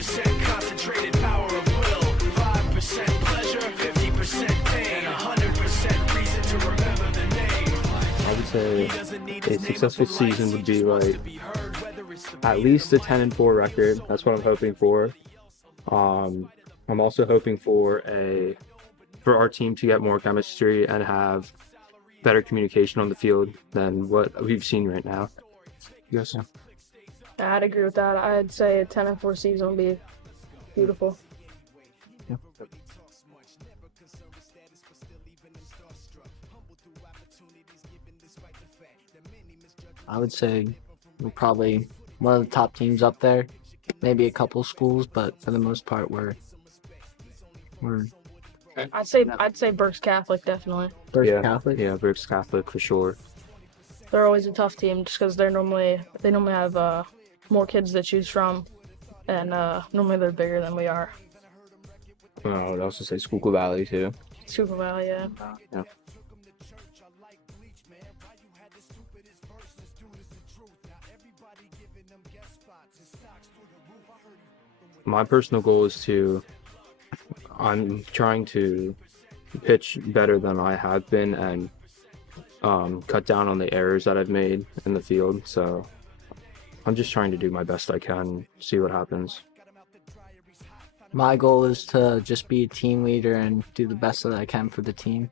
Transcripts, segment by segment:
90% concentrated power of will, 5% pleasure, 50% pain, 100% reason to remember the name. I would say a successful season would be like at least a 10-4 record. That's what I'm hoping for. I'm also hoping for our team to get more chemistry and have better communication on the field than what we've seen right now. Yes. Yeah, I'd agree with that. I'd say a 10-4 season would be beautiful. Yeah. I would say we're probably one of the top teams up there. Maybe a couple schools, but for the most part, we're I'd say Berks Catholic definitely. First Yeah. Catholic. Yeah, Berks Catholic for sure. They're always a tough team just because they normally have more kids to choose from, and normally they're bigger than we are. I would also say Schuylkill Valley too. Super Valley, yeah. Yeah. My personal goal is I'm trying to pitch better than I have been and cut down on the errors that I've made in the field. So I'm just trying to do my best I can, see what happens. My goal is to just be a team leader and do the best that I can for the team.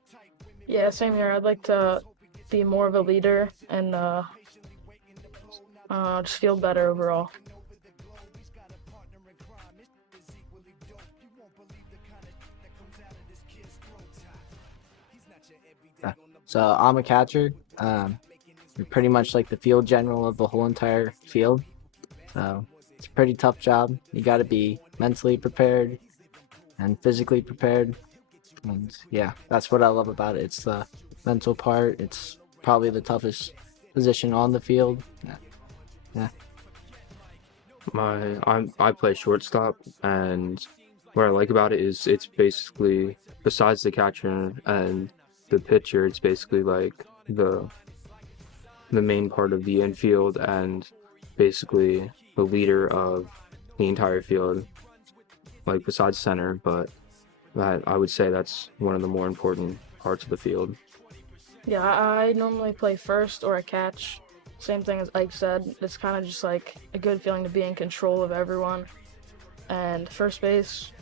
Yeah, same here. I'd like to be more of a leader and just feel better overall. So I'm a catcher. You're pretty much like the field general of the whole entire field. So it's a pretty tough job. You got to be mentally prepared and physically prepared. And yeah, that's what I love about it. It's the mental part. It's probably the toughest position on the field. Yeah. I play shortstop, and what I like about it is it's basically, besides the catcher and the pitcher, it's basically like the main part of the infield and basically the leader of the entire field, like besides center. But I would say that's one of the more important parts of the field. Yeah, I normally play first or a catch. Same thing as Ike said. It's kind of just like a good feeling to be in control of everyone. And first base,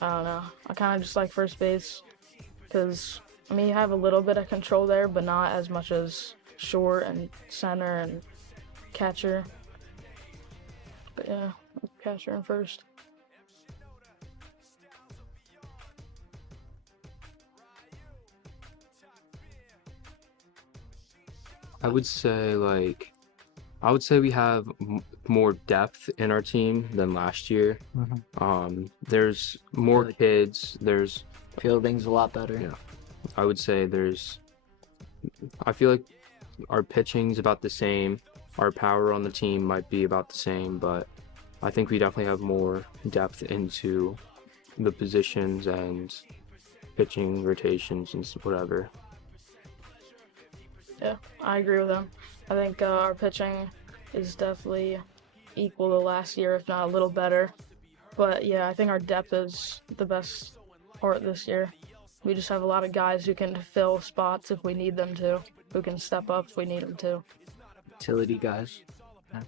I don't know. I kind of just like first base because you have a little bit of control there, but not as much as short and center and catcher. But yeah, catcher and first. I would say we have more depth in our team than last year. There's more Really? kids. There's Fielding's a lot better. Yeah. I would say I feel like our pitching's about the same. Our power on the team might be about the same, but I think we definitely have more depth into the positions and pitching rotations and whatever. Yeah, I agree with him. I think our pitching is definitely equal to last year, if not a little better. But yeah, I think our depth is the best part this year. We just have a lot of guys who can fill spots if we need them to, who can step up if we need them to. Utility guys. Yeah.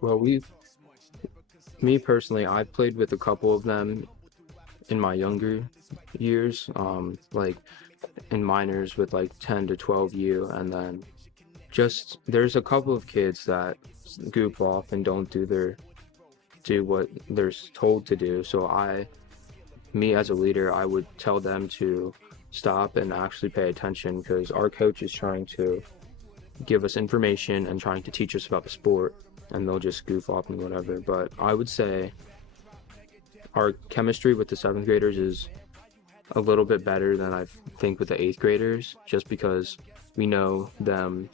Well, me personally, I've played with a couple of them in my younger years, like in minors with like 10 to 12U, and then there's a couple of kids that goof off and don't do what they're told to do. So me as a leader, I would tell them to stop and actually pay attention, because our coach is trying to give us information and trying to teach us about the sport, and they'll just goof off and whatever. But I would say our chemistry with the 7th graders is a little bit better than I think with the 8th graders, just because we know them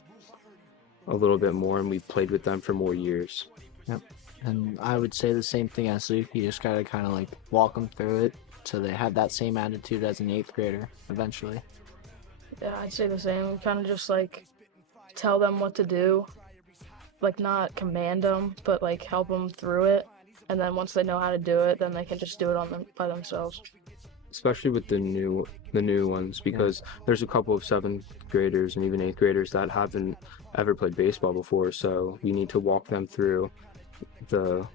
a little bit more and we've played with them for more years. Yep. And I would say the same thing as Luke. You just gotta kind of like walk them through it so they have that same attitude as an 8th grader eventually. Yeah, I'd say the same. Kind of just like tell them what to do, like not command them, but like help them through it. And then once they know how to do it, then they can just do it on them by themselves. Especially with the new ones, because there's a couple of seventh graders and even eighth graders that haven't ever played baseball before, so we need to walk them through the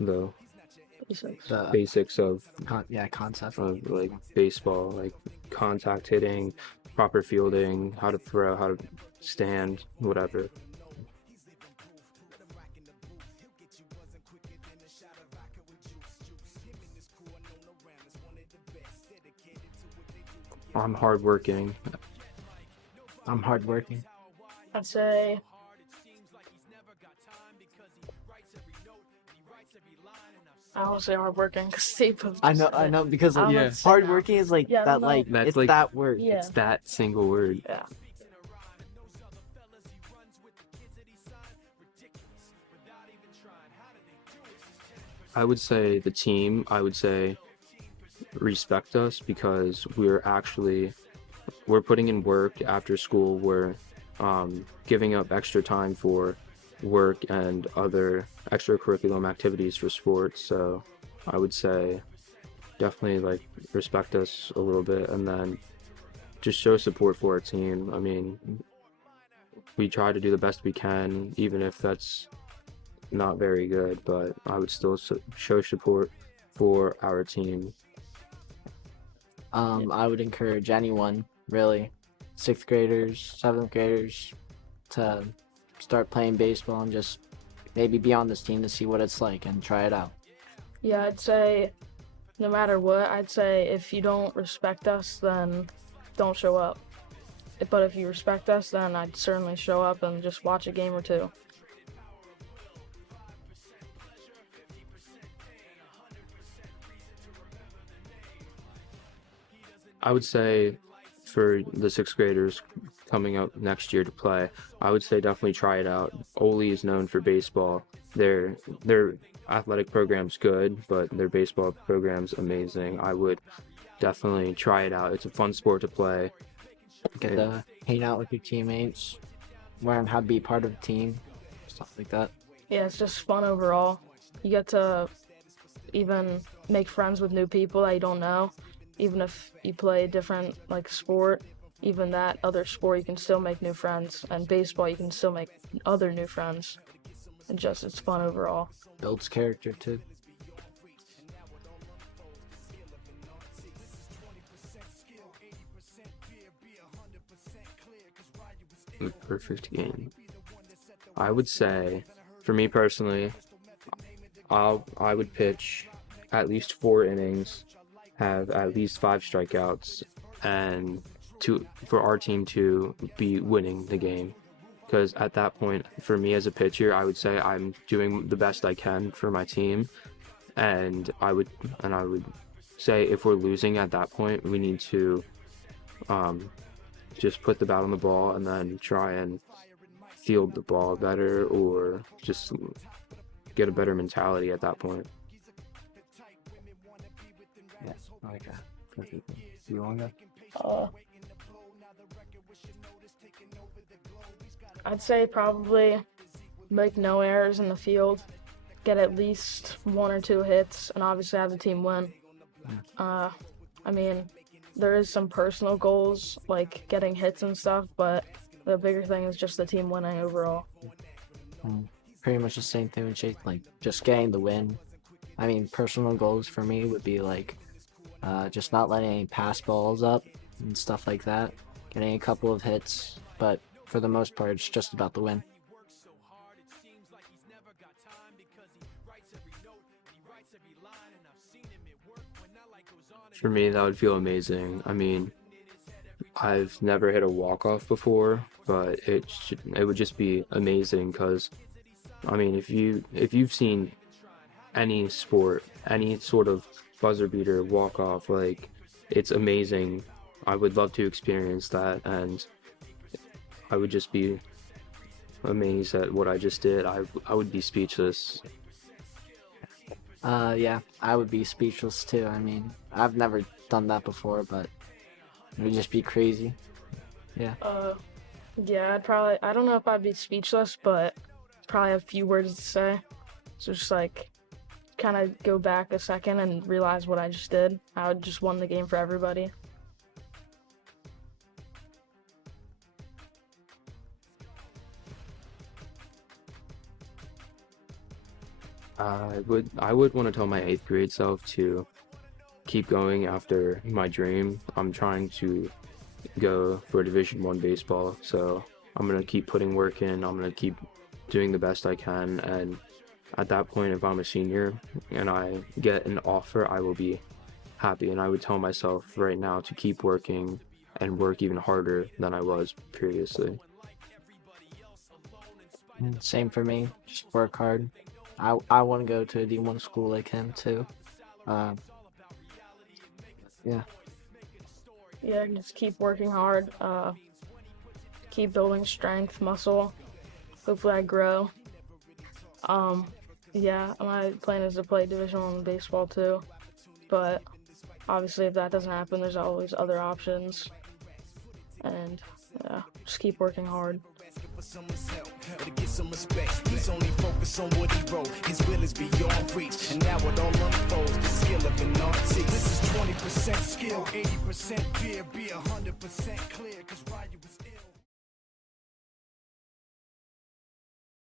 the Basics. The basics of concept. like baseball, like contact hitting, proper fielding, how to throw, how to stand, whatever. I'm hardworking. I'm hardworking. I'd say I would say hardworking because they both I just know, said I it. know, because I'm like, Yeah. not saying that. hardworking is like Yeah, that, no. like That's it's like- that word. Yeah. It's that single word. Yeah. I would say the team, I would say respect us because we're putting in work after school. We're giving up extra time for work and other extracurriculum activities for sports. So I would say definitely like respect us a little bit and then just show support for our team. I mean, we try to do the best we can, even if that's not very good, but I would still show support for our team. I would encourage anyone, really, sixth graders, seventh graders, to start playing baseball and just maybe be on this team to see what it's like and try it out. Yeah, I'd say no matter what, I'd say if you don't respect us, then don't show up. But if you respect us, then I'd certainly show up and just watch a game or two. I would say for the sixth graders coming up next year to play, I would say definitely try it out. Ole is known for baseball. Their athletic program's good, but their baseball program's amazing. I would definitely try it out. It's a fun sport to play. Get to hang out with your teammates, learn how to be part of a team, stuff like that. Yeah, it's just fun overall. You get to even make friends with new people that you don't know. Even if you play a different like sport, even that other sport, you can still make new friends. And baseball, you can still make other new friends. And just it's fun overall. Builds character too. The perfect game. I would say, for me personally, I would pitch at least 4 innings, have at least 5 strikeouts, and for our team to be winning the game. Because at that point, for me as a pitcher, I would say I'm doing the best I can for my team, and I would say if we're losing at that point, we need to just put the bat on the ball and then try and field the ball better or just get a better mentality at that point. Yeah, I like that. Perfect. You want to Uh, I'd say probably make no errors in the field, get at least 1 or 2 hits, and obviously have the team win. I mean, there is some personal goals like getting hits and stuff, but the bigger thing is just the team winning overall. Pretty much the same thing with Chase, like just getting the win. I mean, personal goals for me would be like just not letting any pass balls up and stuff like that, getting a couple of hits, but for the most part, it's just about the win. For me, that would feel amazing. I mean, I've never hit a walk-off before, but it would just be amazing because, I mean, if you've seen any sport, any sort of buzzer beater walk-off, like, it's amazing. I would love to experience that, and I would just be amazed at what I just did. I would be speechless. Yeah, I would be speechless too. I mean, I've never done that before, but It would just be crazy. Yeah, I don't know if I'd be speechless, but probably have a few words to say. So just like kind of go back a second and realize what I just did. I would just won the game for everybody. I would want to tell my 8th grade self to keep going after my dream. I'm trying to go for Division I baseball, so I'm gonna keep putting work in. I'm gonna keep doing the best I can, and at that point, if I'm a senior and I get an offer, I will be happy. And I would tell myself right now to keep working and work even harder than I was previously. Same for me. Just work hard. I want to go to a D1 school like him too. Yeah. Yeah, just keep working hard. Keep building strength, muscle. Hopefully I grow. Yeah, my plan is to play Division I baseball too, but obviously if that doesn't happen, there's always other options. And yeah, just keep working hard. For someone's help, or to get some respect. He's only focused on what he wrote. His will is beyond reach, and now it all unfolds. The skill of an artist. This is 20% skill, 80% fear. Be 100% clear, 'cause Ryu was